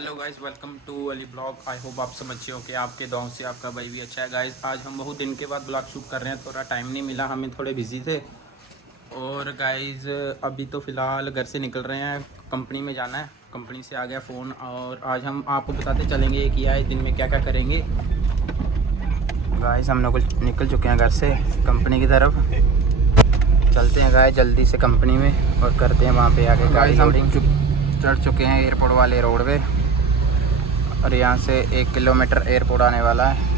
Hello guys, welcome to Ali blog. I hope आप सब अच्छे हो कि आपके दुआओं से आपका भाई भी अच्छा है। गाइस आज हम बहुत दिन के बाद ब्लॉग शूट कर रहे हैं, थोड़ा टाइम नहीं मिला, हमें थोड़े बिजी थे। और गाइस अभी तो फ़िलहाल घर से निकल रहे हैं, कंपनी में जाना है। कंपनी से आ गया फ़ोन और आज हम आपको बताते चलेंगे कि आए दिन में क्या क्या करेंगे। गाइस हम लोग निकल चुके हैं घर से कंपनी की तरफ, चलते हैं गाइस जल्दी से कंपनी में और करते हैं वहाँ पे आके गाड़ी लोडिंग। चढ़ चुके हैं एयरपोर्ट वाले रोड पे और यहाँ से 1 किलोमीटर एयरपोर्ट आने वाला है।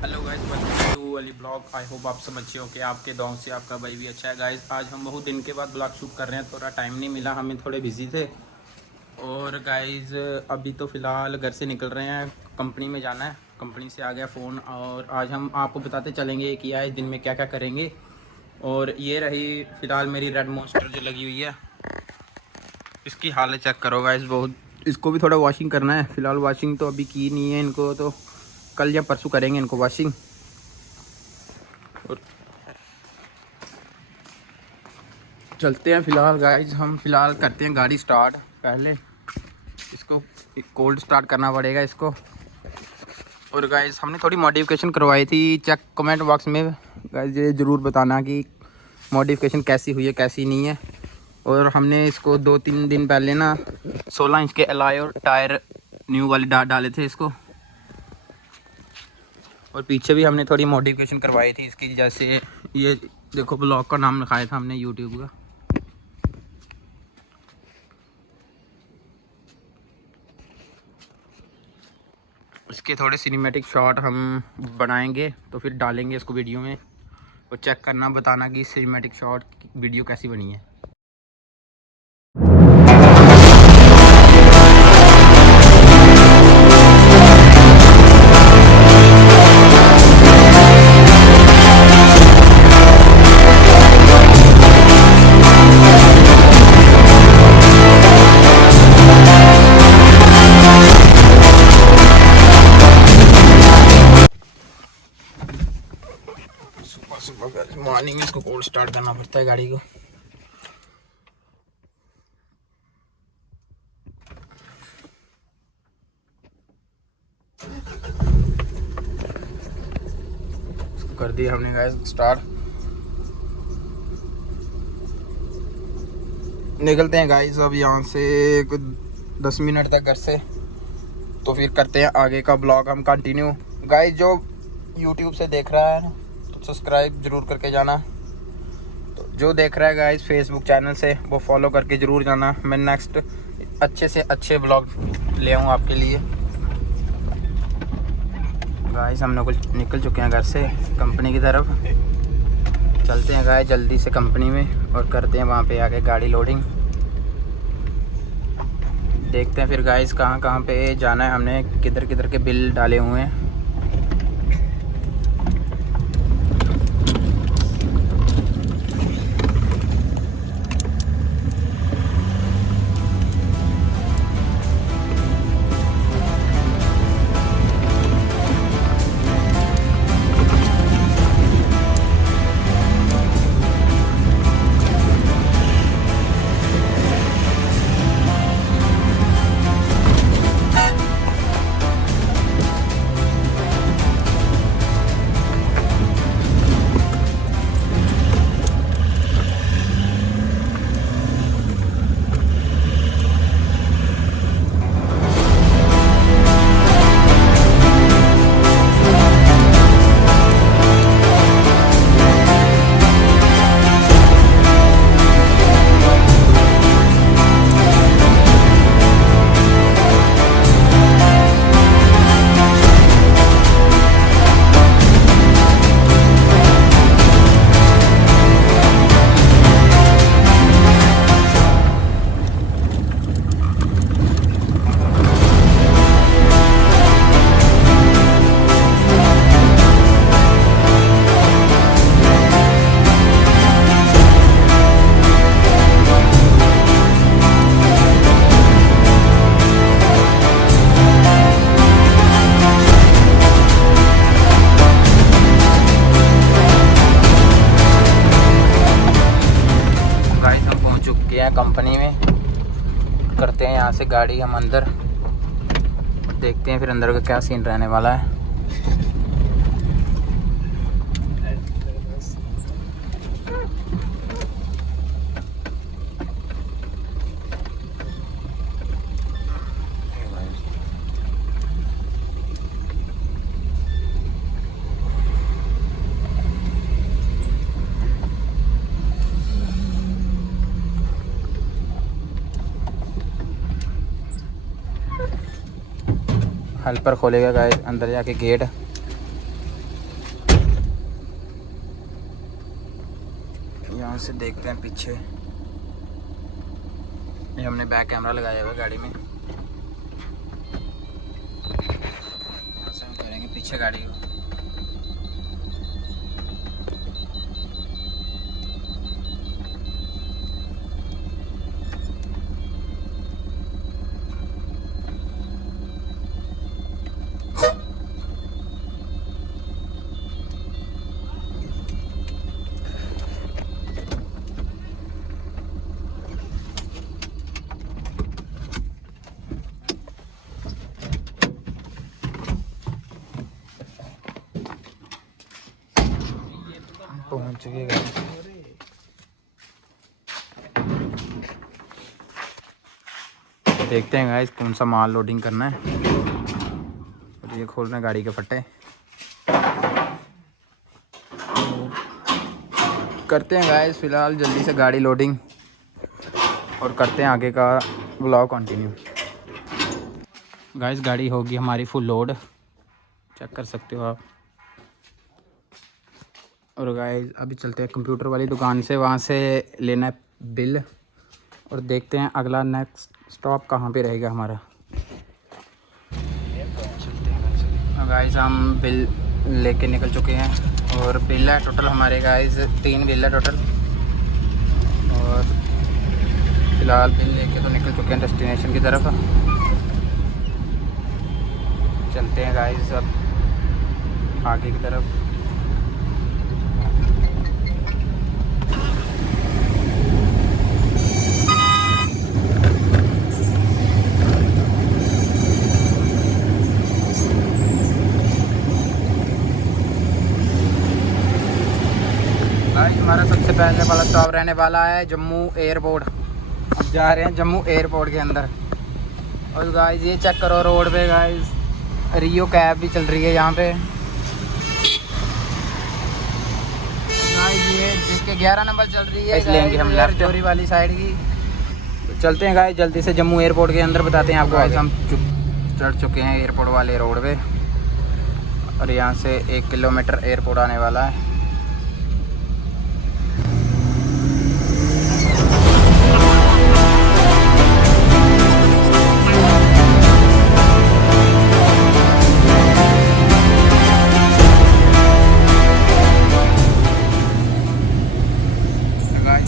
Hello guys, welcome to Ali blog. I hope आप सब अच्छे हो कि आपके दुआओं से आपका भाई भी अच्छा है। गाइस आज हम बहुत दिन के बाद ब्लॉग शूट कर रहे हैं, थोड़ा टाइम नहीं मिला, हमें थोड़े बिजी थे। और गाइस अभी तो फ़िलहाल घर से निकल रहे हैं, कंपनी में जाना है। कंपनी से आ गया फ़ोन और आज हम आपको बताते चलेंगे कि आए दिन में क्या क्या करेंगे। और ये रही फ़िलहाल मेरी रेड मॉन्स्टर जो लगी हुई है, इसकी हालत चेक करो गाइस। बहुत इसको भी थोड़ा वॉशिंग करना है। फ़िलहाल वॉशिंग तो अभी की नहीं है, इनको तो कल या परसों करेंगे इनको वॉशिंग। और चलते हैं फ़िलहाल गाइस, हम फ़िलहाल करते हैं गाड़ी स्टार्ट। पहले इसको कोल्ड स्टार्ट करना पड़ेगा इसको। और गाइस हमने थोड़ी मॉडिफिकेशन करवाई थी, चेक कमेंट बॉक्स में गाइस ये ज़रूर बताना कि मॉडिफिकेशन कैसी हुई है कैसी नहीं है। और हमने इसको 2-3 दिन पहले ना 16 इंच के एलॉय और टायर न्यू वाले डाले थे इसको। और पीछे भी हमने थोड़ी मॉडिफिकेशन करवाई थी इसकी, जैसे ये देखो ब्लॉग का नाम लिखाया था हमने यूट्यूब का। इसके थोड़े सिनेमैटिक शॉट हम बनाएंगे तो फिर डालेंगे इसको वीडियो में, और चेक करना बताना कि सिनेमैटिक शॉट वीडियो कैसी बनी है। सुबह मॉर्निंग में इसको कोल्ड स्टार्ट करना पड़ता है गाड़ी को। कर दिया हमने गाइस स्टार्ट। निकलते हैं गाइस अब यहाँ से कुछ 10 मिनट तक घर से, तो फिर करते हैं आगे का ब्लॉग हम कंटिन्यू। गाइस जो यूट्यूब से देख रहा है तो सब्सक्राइब ज़रूर करके जाना, तो जो देख रहा है गाइस फेसबुक चैनल से वो फॉलो करके ज़रूर जाना। मैं नेक्स्ट अच्छे से अच्छे ब्लॉग ले आऊँ आपके लिए। गाइस हम लोग निकल चुके हैं घर से कंपनी की तरफ, चलते हैं गाइस जल्दी से कंपनी में और करते हैं वहाँ पे आके गाड़ी लोडिंग। देखते हैं फिर गाइस कहाँ कहाँ पे जाना है, हमने किधर किधर के बिल डाले हुए हैं। कंपनी में। करते हैं यहाँ से गाड़ी हम अंदर, देखते हैं फिर अंदर का क्या सीन रहने वाला है। हेल्पर खोलेगा गाइस अंदर जाके गेट। यहाँ से देखते हैं पीछे, ये हमने बैक कैमरा लगाया हुआ है गाड़ी में। यहाँ से हम करेंगे पीछे गाड़ी को। पहुंच गए गाइस। देखते हैं गाइस कौन सा माल लोडिंग करना है। और ये खोल रहे हैं गाड़ी के फट्टे। करते हैं गाइस फिलहाल जल्दी से गाड़ी लोडिंग और करते हैं आगे का व्लॉग कंटिन्यू। गाइस गाड़ी होगी हमारी फुल लोड, चेक कर सकते हो आप। और गाइस अभी चलते हैं कंप्यूटर वाली दुकान से, वहाँ से लेना है बिल और देखते हैं अगला नेक्स्ट स्टॉप कहाँ पे रहेगा हमारा। चलते हैं गाइस हम बिल लेके निकल चुके हैं और बिल है टोटल हमारे गाइस 3 बिल है टोटल। और फिलहाल बिल लेके तो निकल चुके हैं डेस्टिनेशन की तरफ। चलते हैं गाइस अब आगे की तरफ। हमारा सबसे पहले वाला स्टॉप रहने वाला है जम्मू एयरपोर्ट। अब जा रहे हैं जम्मू एयरपोर्ट के अंदर। और गाइस ये चेक करो रोड पे गाइस रियो कैब भी चल रही है यहाँ पे। गाइस ये जिसके 11 नंबर चल रही है, लेंगे हम लेफ्ट चोरी वाली साइड की। तो चलते हैं गाइस जल्दी से जम्मू एयरपोर्ट के अंदर, बताते हैं आपको। गाइस हम चढ़ चुके हैं एयरपोर्ट वाले रोड पे और यहाँ से 1 किलोमीटर एयरपोर्ट आने वाला है।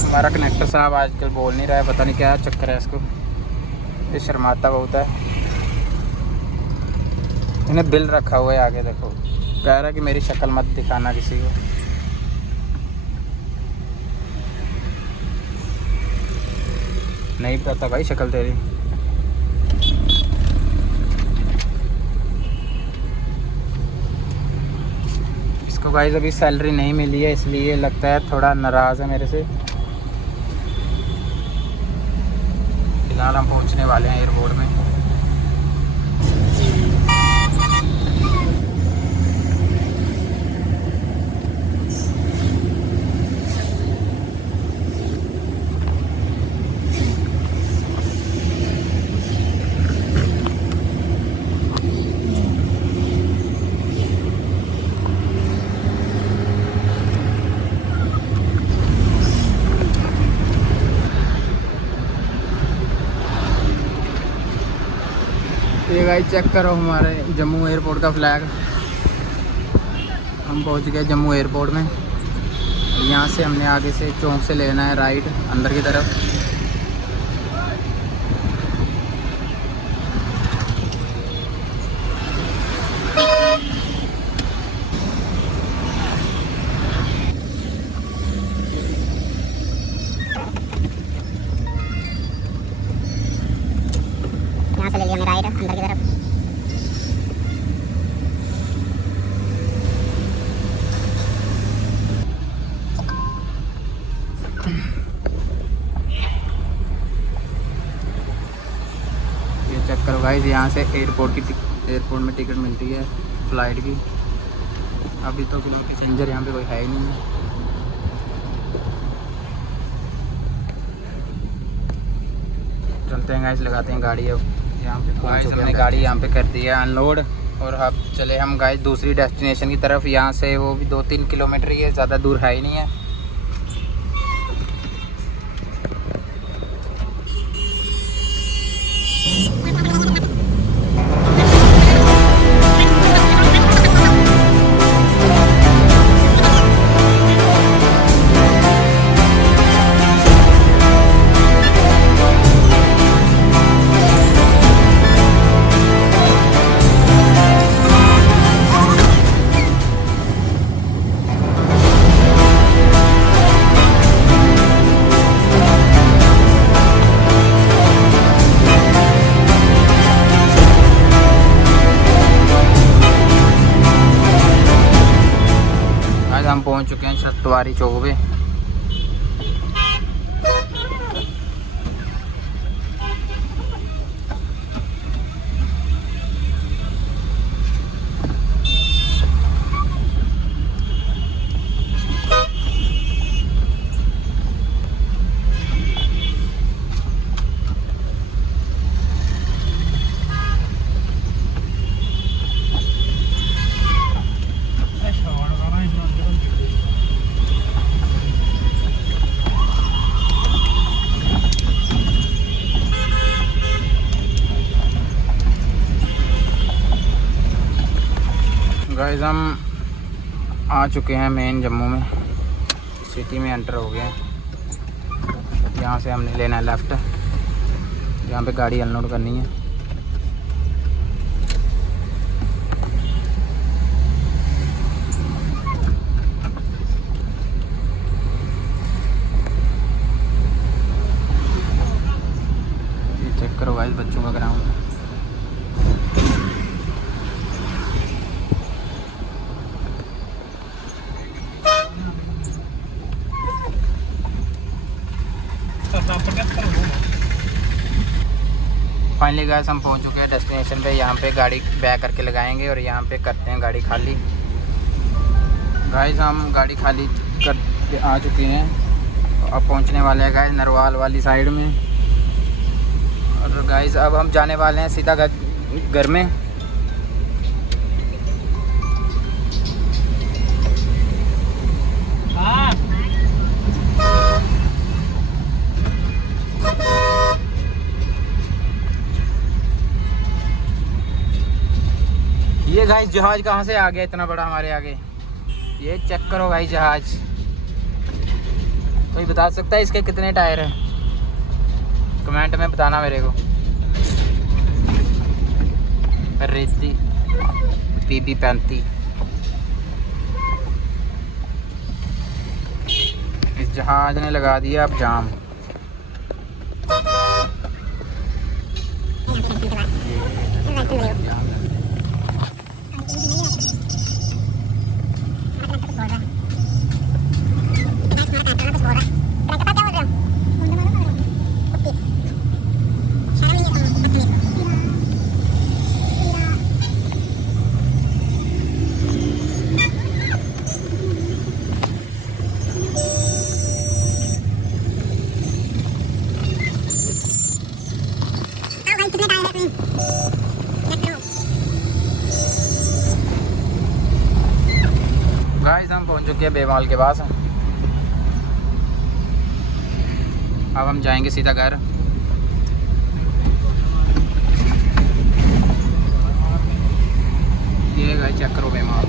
हमारा कनेक्टर साहब आजकल बोल नहीं रहा है, पता नहीं क्या चक्कर है इसको, ये शर्माता बहुत है। इन्हें बिल रखा हुआ है आगे, देखो कह रहा है कि मेरी शक्ल मत दिखाना किसी को। नहीं पता भाई शक्ल तेरी। इसको गाइस अभी सैलरी नहीं मिली है इसलिए लगता है थोड़ा नाराज़ है मेरे से। फिलहाल हम पहुंचने वाले हैं एयरपोर्ट में। ये गाइस चेक करो हमारे जम्मू एयरपोर्ट का फ्लैग। हम पहुंच गए जम्मू एयरपोर्ट में। यहाँ से हमने आगे से चौक से लेना है राइट अंदर की तरफ। ये चेक करो गाइस, यहाँ से एयरपोर्ट में टिकट मिलती है फ़्लाइट की। अभी तो फिलहाल पैसेंजर यहाँ पे कोई है ही नहीं है। चलते हैं गाइस, लगाते हैं गाड़ी। अब यहाँ पे पहुँच चुके हैं, गाड़ी यहाँ पे कर दी है अनलोड और अब चले हम गाइस दूसरी डेस्टिनेशन की तरफ। यहाँ से वो भी 2-3 किलोमीटर ही है, ज़्यादा दूर है ही नहीं है। हम पहुंच चुके हैं सतवारी चौक पे। गाइस हम आ चुके हैं मेन जम्मू में, सिटी में एंटर हो गए हैं। यहाँ से हमने लेना है लेफ़्ट, यहाँ पे गाड़ी अनलोड करनी है। ये चेक करो गाइस बच्चों का ग्राउंड। फाइनली गाइस हम पहुंच चुके हैं डेस्टिनेशन पे। यहाँ पे गाड़ी बैक करके लगाएंगे और यहाँ पे करते हैं गाड़ी खाली। गाइस हम गाड़ी खाली कर आ चुके हैं, अब पहुंचने वाले हैं गाइस नरवाल वाली साइड में। और गाइस अब हम जाने वाले हैं सीधा घर में। ये गाइस जहाज कहाँ से आ गया इतना बड़ा हमारे आगे? ये चेक करो भाई जहाज। कोई बता सकता है इसके कितने टायर हैं? कमेंट में बताना मेरे को। रेती PB35 इस जहाज ने लगा दिया अब जाम। गाइस हम पहुंच चुके हैं बेमाल के पास। अब हम जाएंगे सीधा घर। ये गाइस चेक करो बेमाल।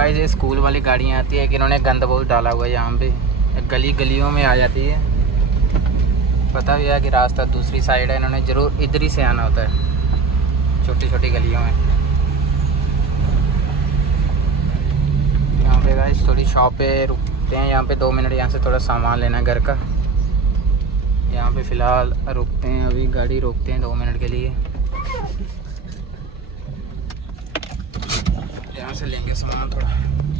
गाइस ये स्कूल वाली गाड़ियाँ आती है कि इन्होंने गंद बहुत डाला हुआ है यहाँ पे, गली गलियों में आ जाती है। पता भी है कि रास्ता दूसरी साइड है, इन्होंने ज़रूर इधर ही से आना होता है, छोटी छोटी गलियों में। यहाँ पे गाइस थोड़ी शॉप पे रुकते हैं, यहाँ पे 2 मिनट, यहाँ से थोड़ा सामान लेना है घर का। यहाँ पे फ़िलहाल रुकते हैं, अभी गाड़ी रोकते हैं 2 मिनट के लिए। यहाँ से लेंगे सामान थोड़ा।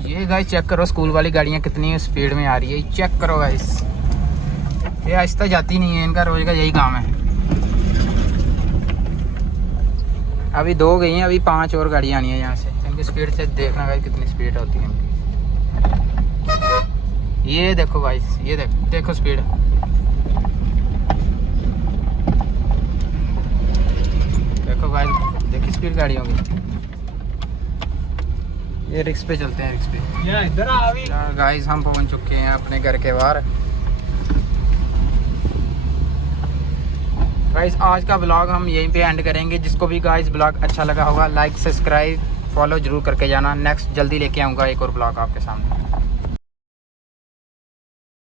ये गाइस चेक करो स्कूल वाली गाड़ियाँ कितनी स्पीड में आ रही है, चेक करो गाइस। ये आहिस्ता जाती नहीं है, इनका रोज का यही काम है। अभी 2 गई हैं, अभी 5 और गाड़ियाँ आनी है यहाँ से। इनकी स्पीड से देखना गाइस कितनी स्पीड होती है। ये देखो गाइस, ये देखो स्पीड। देखो गाइस, देखिए स्पीड गाड़ियों की। ये रिक्स पे चलते हैं, रिक्स पे। ये इधर अभी गाइस हम पहुंच चुके हैं अपने घर के बाहर। गाइस आज का ब्लॉग हम यहीं पे एंड करेंगे। जिसको भी गाइस ब्लॉग अच्छा लगा होगा लाइक सब्सक्राइब फॉलो जरूर करके जाना। नेक्स्ट जल्दी लेके आऊँगा एक और ब्लॉग आपके सामने।